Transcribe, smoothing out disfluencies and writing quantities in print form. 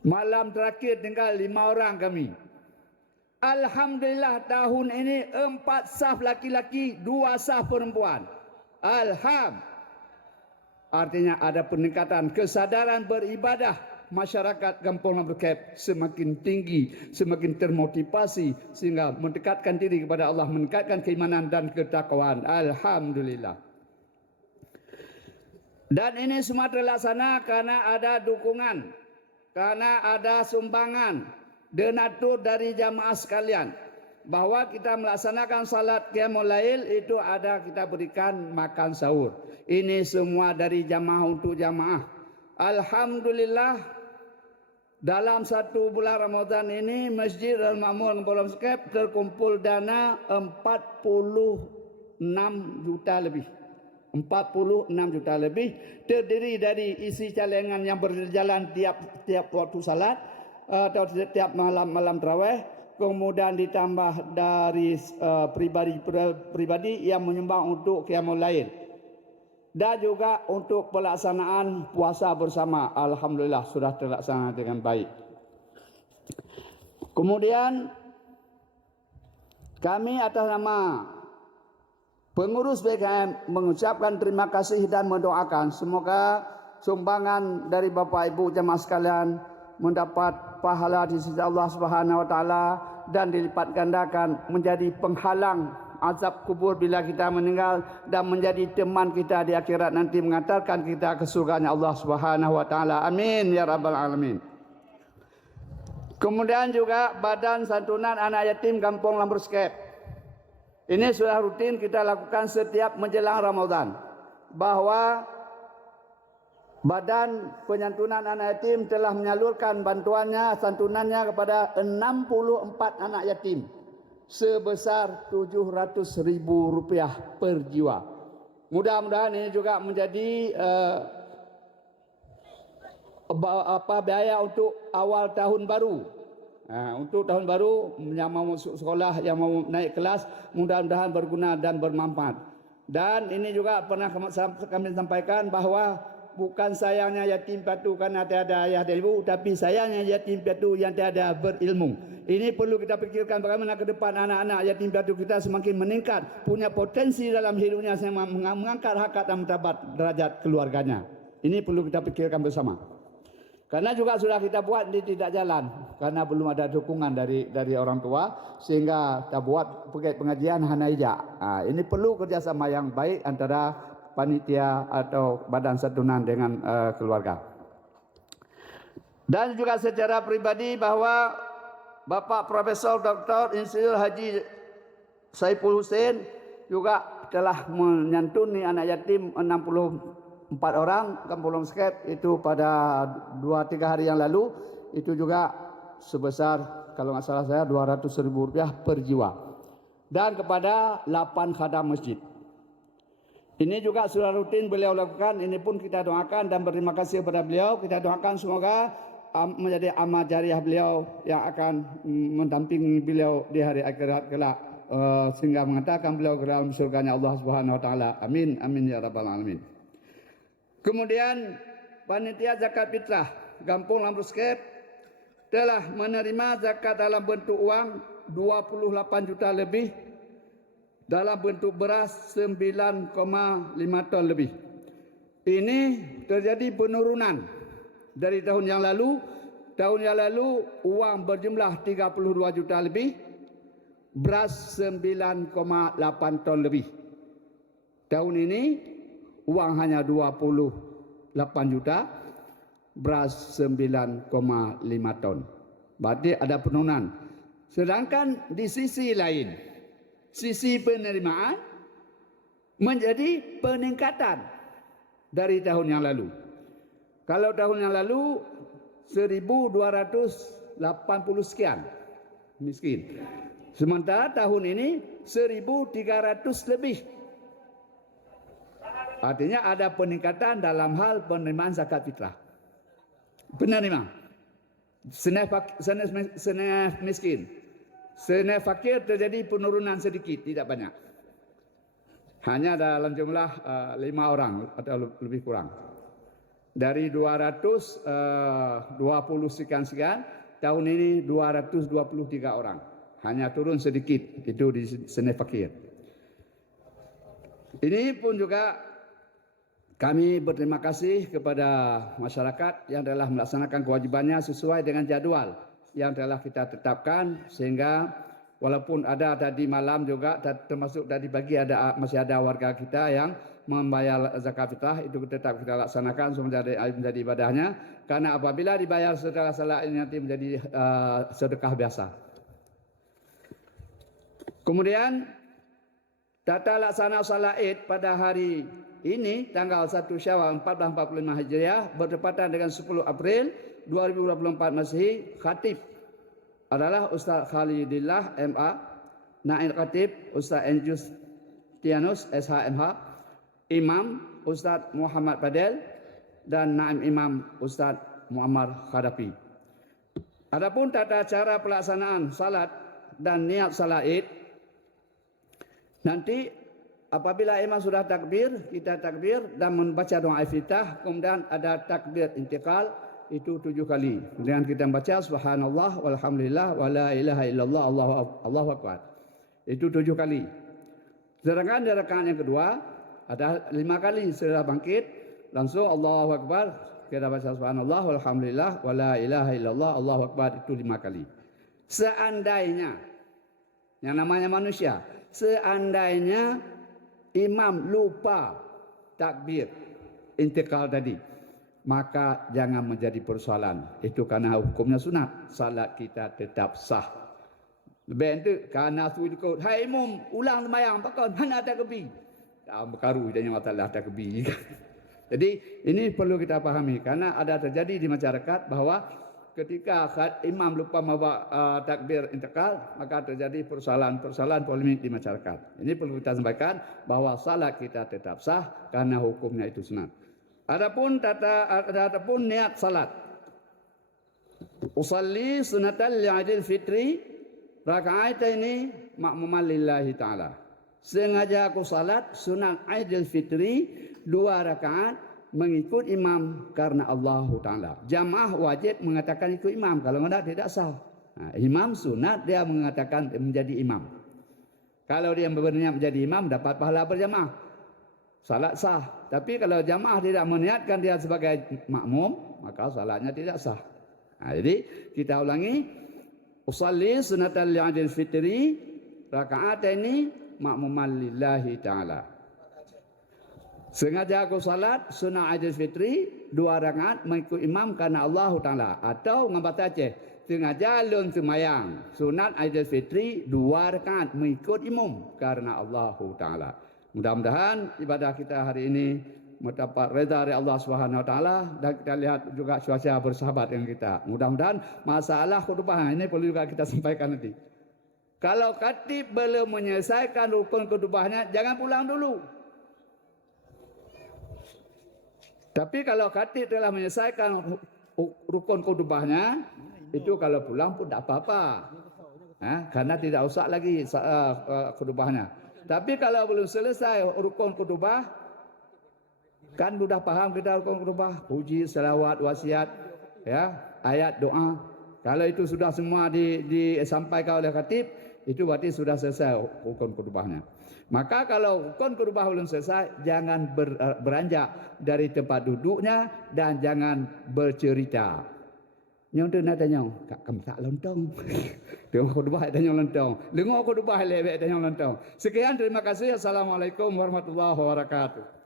Malam terakhir tinggal 5 orang kami. Alhamdulillah tahun ini 4 saf laki-laki, 2 saf perempuan. Artinya ada peningkatan kesadaran beribadah masyarakat Kampung Lampu Kep semakin tinggi, semakin termotivasi sehingga mendekatkan diri kepada Allah, meningkatkan keimanan dan ketakwaan. Alhamdulillah. Dan ini semua terlaksana karena ada dukungan, karena ada sumbangan, donatur dari jamaah sekalian. Bahwa kita melaksanakan salat qiyamul lail itu ada kita berikan makan sahur. Ini semua dari jamaah untuk jamaah. Alhamdulillah dalam 1 bulan Ramadan ini Masjid Al-Ma'mur Kampung Lampu Kep terkumpul dana 46 juta lebih. 46 juta lebih terdiri dari isi celengan yang berjalan tiap waktu salat atau setiap malam tarawih, kemudian ditambah dari pribadi yang menyumbang untuk qiyamul lail dan juga untuk pelaksanaan puasa bersama. Alhamdulillah sudah terlaksana dengan baik. Kemudian kami atas nama pengurus BKM mengucapkan terima kasih dan mendoakan semoga sumbangan dari Bapak Ibu jemaah sekalian mendapat pahala di sisi Allah Subhanahu wa taala dan dilipat gandakan menjadi penghalang azab kubur bila kita meninggal dan menjadi teman kita di akhirat nanti mengantarkan kita ke surganya Allah Subhanahu wa taala. Amin ya rabbal alamin. Kemudian juga Badan Santunan Anak Yatim Kampung Lampu Kep. Ini sudah rutin kita lakukan setiap menjelang Ramadan, bahwa Badan Penyantunan Anak Yatim telah menyalurkan bantuannya, santunannya kepada 64 anak yatim sebesar Rp700.000 per jiwa. Mudah-mudahan ini juga menjadi biaya untuk awal tahun baru. Untuk tahun baru yang mau masuk sekolah, yang mau naik kelas, mudah-mudahan berguna dan bermanfaat. Dan ini juga pernah kami sampaikan bahwa bukan sayangnya yatim piatu karena tiada ayah dan ibu, tapi sayangnya yatim piatu yang tiada berilmu. Ini perlu kita pikirkan bagaimana ke depan anak-anak yatim piatu kita semakin meningkat, punya potensi dalam hidupnya, mengangkat harkat dan martabat derajat keluarganya. Ini perlu kita pikirkan bersama. Karena juga sudah kita buat, ini tidak jalan karena belum ada dukungan dari orang tua, sehingga kita buat pengajian hanaija. Ini perlu kerjasama yang baik antara panitia atau badan santunan dengan keluarga. Dan juga secara pribadi bahwa Bapak Profesor Dr. Insinyur Haji Saiful Hussein juga telah menyantuni anak yatim 64 orang Kampung Lampu Kep itu pada 2-3 hari yang lalu. Itu juga sebesar kalau nggak salah saya Rp200.000 per jiwa, dan kepada 8 khadam masjid. Ini juga sudah rutin beliau lakukan. Ini pun kita doakan dan berterima kasih kepada beliau. Kita doakan semoga menjadi amal jariah beliau yang akan mendampingi beliau di hari akhirat kelak, sehingga mengatakan beliau ke dalam surganya Allah Subhanahu wa taala. Amin amin ya rabbal alamin. Kemudian panitia zakat fitrah Kampung Lampu Kep telah menerima zakat dalam bentuk uang 28 juta lebih, dalam bentuk beras 9,5 ton lebih. Ini terjadi penurunan dari tahun yang lalu. Tahun yang lalu uang berjumlah 32 juta lebih, beras 9,8 ton lebih. Tahun ini uang hanya 28 juta, beras 9,5 ton. Berarti ada penurunan. Sedangkan di sisi lain, sisi penerimaan menjadi peningkatan dari tahun yang lalu. Kalau tahun yang lalu 1.280 sekian miskin. Sementara tahun ini 1.300 lebih. Artinya ada peningkatan dalam hal penerimaan zakat fitrah. Penerima. Senef miskin. Senef fakir terjadi penurunan sedikit, tidak banyak. Hanya dalam jumlah 5 orang atau lebih kurang. Dari 220 sekian-sekian, tahun ini 223 orang. Hanya turun sedikit, itu di Seni Fakir. Ini pun juga kami berterima kasih kepada masyarakat yang telah melaksanakan kewajibannya sesuai dengan jadwal yang telah kita tetapkan, sehingga walaupun ada tadi malam juga termasuk tadi pagi masih ada warga kita yang membayar zakat fitrah, itu tetap kita laksanakan menjadi ibadahnya, karena apabila dibayar setelah salat ini nanti menjadi sedekah biasa. Kemudian tata laksana salat Id pada hari ini tanggal 1 Syawal 1445 Hijriah bertepatan dengan 10 April 2024 Masehi. Khatib adalah Ustaz Khalidillah MA, Naib Khatib Ustaz Enjus Tianus SHMH, Imam Ustaz Muhammad Padel, dan Naib Imam Ustaz Muammar Khadafi. Adapun tata cara pelaksanaan salat dan niat salat Id, nanti apabila imam sudah takbir, kita takbir dan membaca doa iftitah, kemudian ada takbir intikal, itu 7 kali. Kemudian kita membaca subhanallah walhamdulillah wala ilaha illallah Allahu akbar. Itu 7 kali. Sedangkan di rakaat yang kedua ada 5 kali. Setelah bangkit langsung Allahu akbar, kita baca subhanallah walhamdulillah wala ilaha illallah Allahu akbar, itu 5 kali. Seandainya, yang namanya manusia, seandainya imam lupa takbir intikal tadi, maka jangan menjadi persoalan. Itu karena hukumnya sunat, salat kita tetap sah. Lebih itu karena suikut, hai imam ulang sembahyang pakon mana takbir. Berkaru dan yang masalah takbir. Jadi ini perlu kita pahami, karena ada terjadi di masyarakat bahwa ketika imam lupa membawa takbir intikal, maka terjadi persoalan polemik di masyarakat. Ini perlu kita sampaikan bahwa salat kita tetap sah karena hukumnya itu sunat. Adapun niat salat, usalli sunatal li'idil fitri raka'ataini ma'muman lillahi ta'ala. Sengaja aku salat sunat Idul Fitri 2 rakaat mengikut imam karena Allah Ta'ala. Jamaah wajib mengatakan ikut imam, kalau tidak sah. Nah, imam sunat dia mengatakan menjadi imam. Kalau dia berniat menjadi imam dapat pahala berjamaah, salat sah. Tapi kalau jamaah tidak meniatkan dia sebagai makmum, maka salatnya tidak sah. Nah, jadi kita ulangi, usalli sunatal li'idil fitri raka'ataini ma'muman lillahi ta'ala. Sengaja aku salat sunat Idul Fitri 2 rakaat mengikut imam karena Allah Ta'ala. Atau ngambat aceh, sengaja lun semayang sunat Idul Fitri 2 rakaat mengikut imam karena Allah Ta'ala. Mudah-mudahan ibadah kita hari ini mendapat reda dari Allah Subhanahu Wa Ta'ala, dan kita lihat juga cuaca bersahabat dengan kita. Mudah-mudahan masalah khutbah ini perlu juga kita sampaikan nanti. Kalau khatib belum menyelesaikan rukun khutbahnya, jangan pulang dulu. Tapi kalau khatib telah menyelesaikan rukun khutbahnya, itu kalau pulang pun tidak apa-apa. Karena tidak usah lagi khutbahnya. Tapi kalau belum selesai rukun khutbah, kan sudah paham kita rukun khutbah, puji, selawat, wasiat, ya, ayat doa. Kalau itu sudah semua disampaikan oleh khatib, itu berarti sudah selesai rukun khutbahnya. Maka kalau rukun khutbah belum selesai, jangan beranjak dari tempat duduknya dan jangan bercerita. Nyong tu nak tanya, kak kamu tak lontong. Tengok khutbah ada nyong lontong. Dengar khutbah lebih ada nyong lontong. Sekian, terima kasih. Assalamualaikum warahmatullahi wabarakatuh.